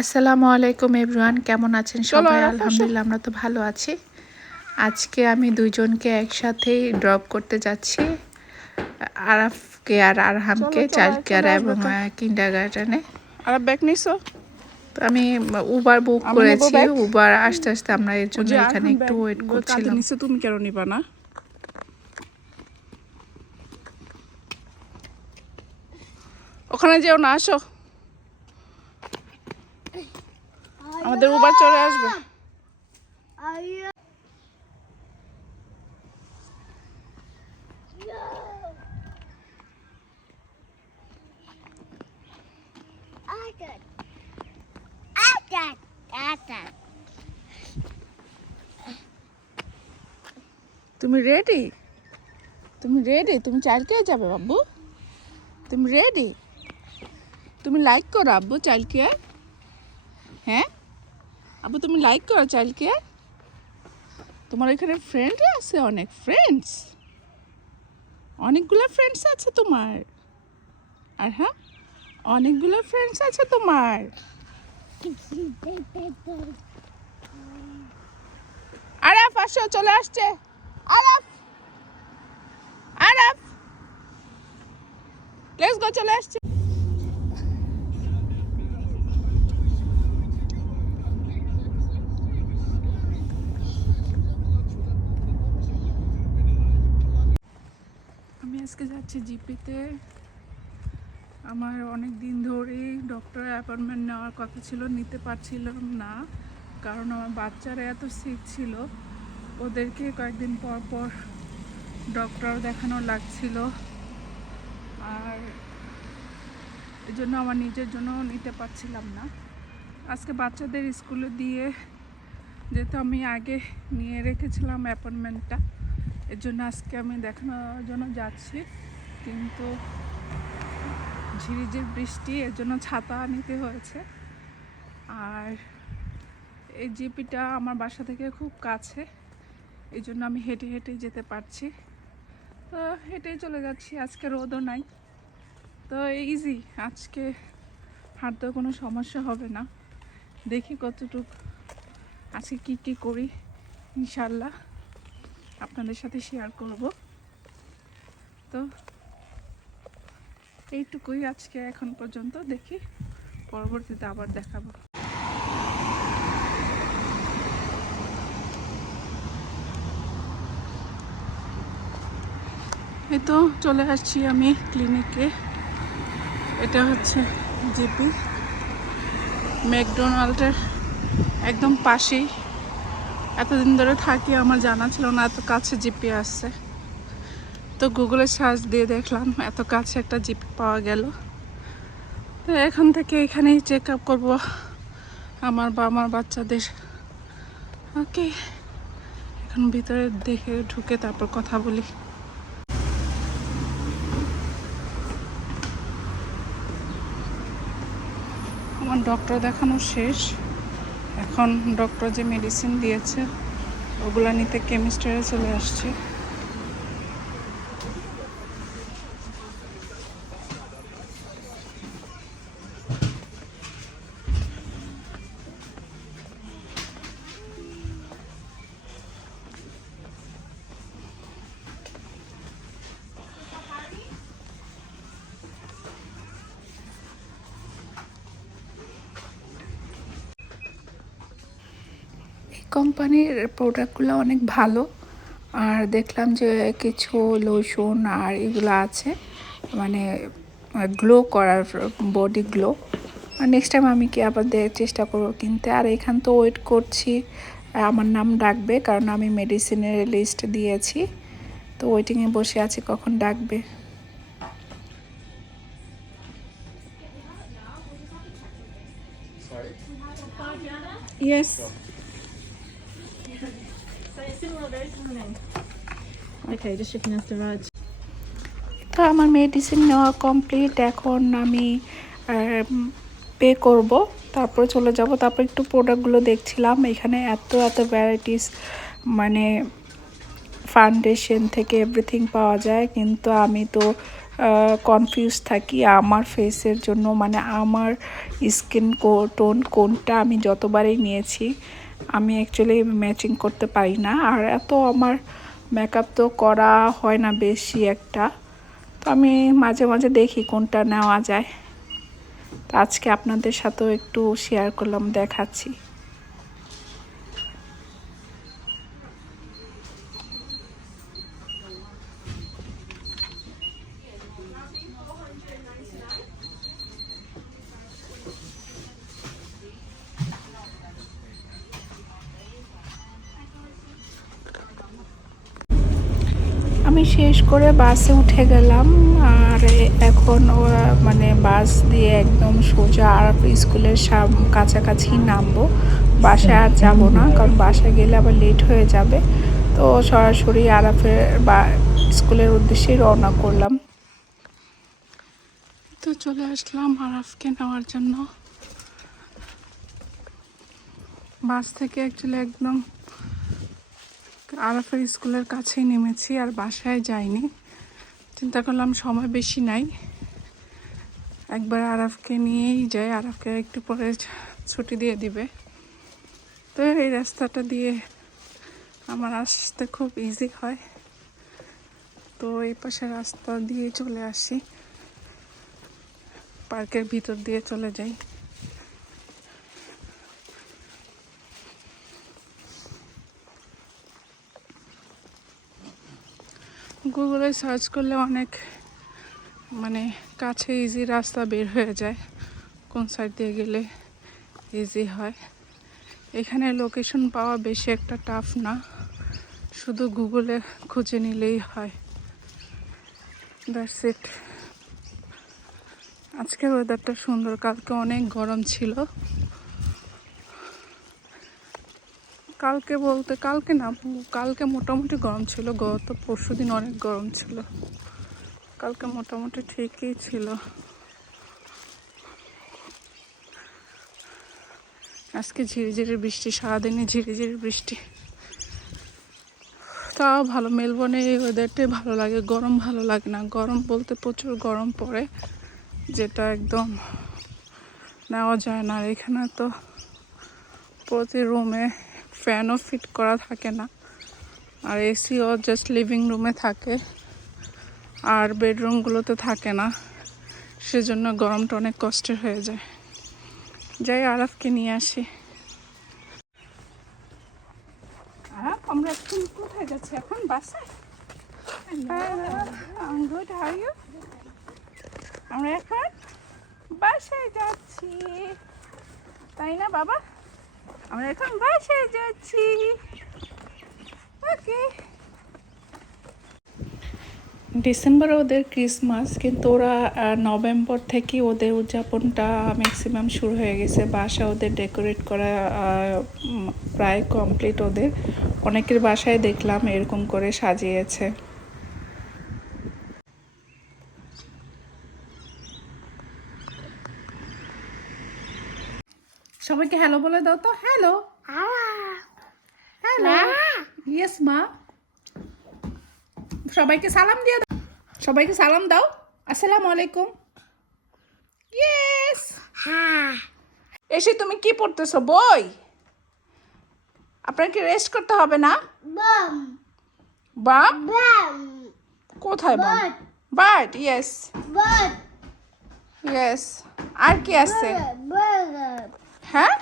আসসালামু আলাইকুম এভরিওয়ান, কেমন আছেন সবাই? আলহামদুলিল্লাহ, আমরা তো ভালো আছি। আজকে আমি দুইজনকে একসাথেই ড্রপ করতে যাচ্ছি, আরাফকে আর আরহামকে চাইল্ড কেয়ার এবং কিন্ডারগার্টেনে। আর ব্যাগ নিছো? তো আমি উবার বুক করেছি, উবার আস্তে আস্তে আমরা এর জন্য এখানে একটু ওয়েট করছিলাম। নিছো তুমি কেন নিবা না? ওখানে যেও না, আসো, আমাদের উবার চলে আসবে। তুমি রেডি? তুমি রেডি? তুমি চাইল্ড কেয়ার যাবে বাবু? তুমি রেডি? তুমি লাইক করো আব্বু চাইল্ড কেয়ার? হ্যাঁ আব্বু, তুমি লাইক করো চাইল্ড কেয়ার? তোমার এখানে ফ্রেন্ড আছে, অনেক ফ্রেন্ডস, অনেকগুলো ফ্রেন্ডস আছে তোমার। আর হ্যাঁ, অনেকগুলো ফ্রেন্ডস আছে তোমার। আরাফ আসো, চলে আসছে আরাফ। আরাফ, লেটস গো, চলে আসছে। আমি আজকে যাচ্ছি জিপিতে। আমার অনেক দিন ধরেই ডক্টরের অ্যাপয়েন্টমেন্ট নেওয়ার কথা ছিল, নিতে পারছিলাম না, কারণ আমার বাচ্চারা এত সিক ছিল, ওদেরকে কয়েকদিন পর পর ডক্টর দেখানো লাগছিল, আর এই জন্য আমার নিজের জন্য নিতে পারছিলাম না। আজকে বাচ্চাদের স্কুলে দিয়ে, যেহেতু আমি আগে নিয়ে রেখেছিলাম অ্যাপয়েন্টমেন্টটা, এর জন্য আজকে আমি দেখানোর জন্য যাচ্ছি, কিন্তু ঝিরিঝির বৃষ্টি, এর জন্য ছাতা নিতে হয়েছে। আর এই জিপিটা আমার বাসা থেকে খুব কাছে, এই জন্য আমি হেঁটে হেঁটে যেতে পারছি। তো হেঁটেই চলে যাচ্ছি, আজকে রোদও নাই, তো ইজি, আজকে হাঁটতেও কোনো সমস্যা হবে না। দেখি কতটুক আজকে কি কি করি, ইনশাল্লাহ আপনাদের সাথে শেয়ার করব। তো এইটুকুই আজকে এখন পর্যন্ত, দেখি পরবর্তীতে আবার দেখাবো। এই তো চলে আসছি আমি ক্লিনিকে। এটা হচ্ছে জিপি, ম্যাকডোনাল্ডের একদম পাশেই। এতদিন ধরে থাকি, আমার জানা ছিল না এত কাছে জিপি আসছে, তো গুগলে সার্চ দিয়ে দেখলাম এত কাছে একটা জিপি পাওয়া গেল। তো এখান থেকে এখানেই চেক আপ করবো আমার বা আমার বাচ্চাদের। ওকে, এখন ভিতরে দেখে ঢুকে তারপর কথা বলি। আমার ডক্টর দেখানো শেষ, এখন ডক্টর যে মেডিসিন দিয়েছে ওগুলা নিতে কেমিস্ট্রিতে চলে আসছে। কোম্পানির প্রোডাক্টগুলো অনেক ভালো, আর দেখলাম যে কিছু লোশন আর এগুলো আছে, মানে গ্লো করার, বডি গ্লো। আর নেক্সট টাইম আমি কি আবার চেষ্টা করবো কিনতে। আর এখান তো ওয়েট করছি, আমার নাম ডাকবে, কারণ আমি মেডিসিনের লিস্ট দিয়েছি, তো ওয়েটিংয়ে বসে আছি কখন ডাকবে। Yes, Okay, just checking after Raj. তো আমার মেডিসিন নেওয়া কমপ্লিট, এখন আমি পে করব, তারপরে চলে যাব। তারপর একটু প্রোডাক্টগুলো দেখছিলাম, এখানে এত এত ভ্যারাইটিস, মানে ফাউন্ডেশন থেকে এভরিথিং পাওয়া যায়, কিন্তু আমি তো কনফিউজ থাকি আমার ফেসের জন্য, মানে আমার স্কিন টোন কোনটা। আমি যতবারই নিয়েছি আমি অ্যাকচুয়ালি ম্যাচিং করতে পারি না। আর এত আমার মেকআপ তো করা হয় না বেশি একটা, তো আমি মাঝে মাঝে দেখি কোনটা নেওয়া যায়। তো আজকে আপনাদের সাথেও একটু শেয়ার করলাম, দেখাচ্ছি। আমি শেষ করে বাসে উঠে গেলাম। আর এখন ওরা মানে বাস দিয়ে একদম সোজা আরফ স্কুলের কাছাকাছি নামবো। বাসায় আর যাবো না, কারণ বাসায় গেলে আবার লেট হয়ে যাবে। তো সরাসরি আরফের বা স্কুলের উদ্দেশ্যেই রওনা করলাম। তো চলে আসলাম আরাফকে নেওয়ার জন্য। বাস থেকে অ্যাকচুয়ালি একদম আরাফের স্কুলের কাছেই নেমেছি, আর বাসায় যাইনি। চিন্তা করলাম সময় বেশি নাই, একবার আরাফকে নিয়েই যাই, আরাফকে একটু পরে ছুটি দিয়ে দিবে। তো এই রাস্তাটা দিয়ে আমার আসতে খুব ইজি হয়, তো এই পাশে রাস্তা দিয়ে চলে আসি, পার্কের ভিতর দিয়ে চলে যাই। গুগলে সার্চ করলে অনেক মানে কাছে ইজি রাস্তা বের হয়ে যায়, কোন সাইড দিয়ে গেলে ইজি হয়। এখানে লোকেশন পাওয়া বেশি একটা টাফ না, শুধু গুগলে খুঁজে নিলেই হয়। That's it. আজকের ওয়েদারটা সুন্দর, কালকে অনেক গরম ছিল। কালকে বলতে কালকে না, কালকে মোটামুটি গরম ছিল, গত পরশুদিন অনেক গরম ছিল, কালকে মোটামুটি ঠিকই ছিল। আজকে ঝিরিঝিরি বৃষ্টি, সারাদিনই ঝিরিঝিরি বৃষ্টি। তাও ভালো, মেলবোর্নে এই ওয়েদারটাই ভালো লাগে, গরম ভালো লাগে না। গরম বলতে প্রচুর গরম পড়ে, যেটা একদম নেওয়া যায় না। আর এখানে তো প্রতি রুমে ফ্যানও ফিট করা থাকে না, আর এসিও জাস্ট লিভিং রুমে থাকে, আর বেডরুমগুলোতে থাকে না, সেজন্য গরমটা অনেক কষ্টের হয়ে যায়। যাই আরাফকে নিয়ে আসি। আমরা এখন কোথায় যাচ্ছি? এখন বাসায়। Good, how are you? আমরা এখন বাসায় যাচ্ছি, তাই না বাবা? আমরা এখন বাসায় যাচ্ছি। ওকে। ডিসেম্বরে ওদের ক্রিসমাস, কিন্তু ওরা নভেম্বর থেকে ওদের উদযাপনটা ম্যাক্সিমাম শুরু হয়ে গেছে। বাসা ওদের ডেকোরেট করা প্রায় কমপ্লিট। ওদের অনেকের বাসায় দেখলাম এরকম করে সাজিয়েছে। সবাইকে হ্যালো বলে দাও তো। হ্যালো, হ্যালো, ইয়েস মা। সবাইকে সালাম দিয়ে দাও, সবাইকে সালাম দাও। আসসালামু আলাইকুম। ইয়েস। হ্যাঁ। এসে তুমি কি পড়তেছো? বই? আপনার কি রেস্ট করতে হবে না? বাম। বাম? বাম। কোথায় বাম? Bird, yes. Bird, yes. আর কি আছে? হ্যাঁ,